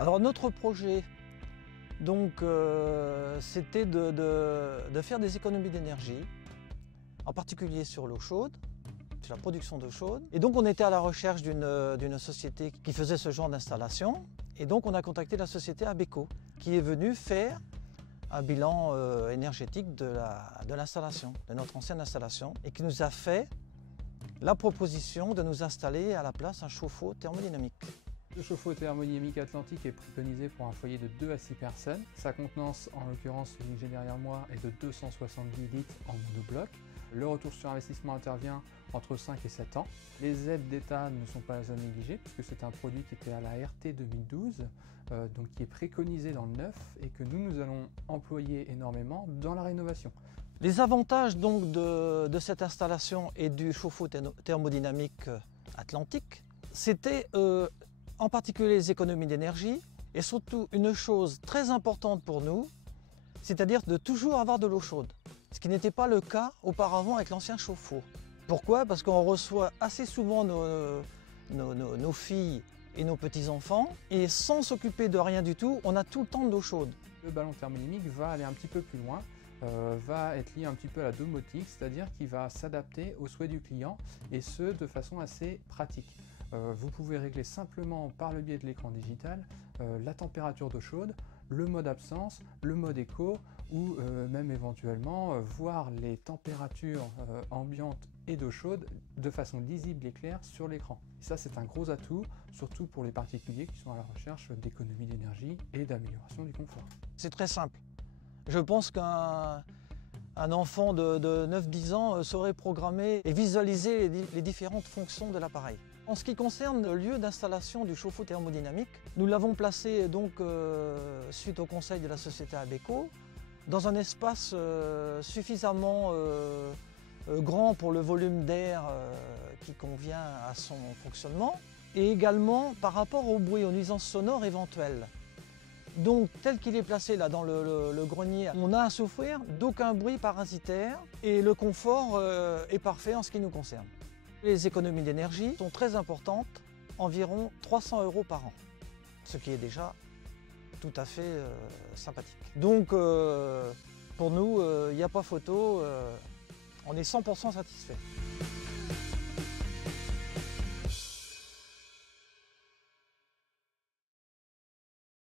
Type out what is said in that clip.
Alors notre projet, donc, c'était de faire des économies d'énergie, en particulier sur l'eau chaude, sur la production d'eau chaude. Et donc on était à la recherche d'une société qui faisait ce genre d'installation. Et donc on a contacté la société Abeco, qui est venue faire un bilan énergétique de l'installation, de notre ancienne installation, et qui nous a fait la proposition de nous installer à la place un chauffe-eau thermodynamique. Le chauffe-eau thermodynamique Atlantique est préconisé pour un foyer de 2 à 6 personnes. Sa contenance, en l'occurrence celui que j'ai derrière moi, est de 270 litres en monobloc. Le retour sur investissement intervient entre 5 et 7 ans. Les aides d'État ne sont pas à négliger puisque c'est un produit qui était à la RT 2012, donc qui est préconisé dans le neuf et que nous allons employer énormément dans la rénovation. Les avantages donc de cette installation et du chauffe-eau thermodynamique Atlantique, c'était en particulier les économies d'énergie et surtout une chose très importante pour nous, c'est-à-dire de toujours avoir de l'eau chaude, ce qui n'était pas le cas auparavant avec l'ancien chauffe-eau. Pourquoi? Parce qu'on reçoit assez souvent nos filles et nos petits-enfants et sans s'occuper de rien du tout, on a tout le temps de l'eau chaude. Le ballon thermodynamique va aller un petit peu plus loin, va être lié un petit peu à la domotique, c'est-à-dire qu'il va s'adapter aux souhaits du client et ce de façon assez pratique. Vous pouvez régler simplement par le biais de l'écran digital la température d'eau chaude, le mode absence, le mode éco ou même éventuellement voir les températures ambiantes et d'eau chaude de façon lisible et claire sur l'écran. Et ça c'est un gros atout, surtout pour les particuliers qui sont à la recherche d'économie d'énergie et d'amélioration du confort. C'est très simple. Je pense qu'un enfant de 9-10 ans saurait programmer et visualiser les différentes fonctions de l'appareil. En ce qui concerne le lieu d'installation du chauffe-eau thermodynamique, nous l'avons placé donc suite au conseil de la société Abeco dans un espace suffisamment grand pour le volume d'air qui convient à son fonctionnement et également par rapport au bruit, aux nuisances sonores éventuelles. Donc tel qu'il est placé là dans le grenier, on a à souffrir d'aucun bruit parasitaire et le confort est parfait en ce qui nous concerne. Les économies d'énergie sont très importantes, environ 300 € par an, ce qui est déjà tout à fait sympathique. Donc pour nous, il n'y a pas photo, on est 100% satisfait.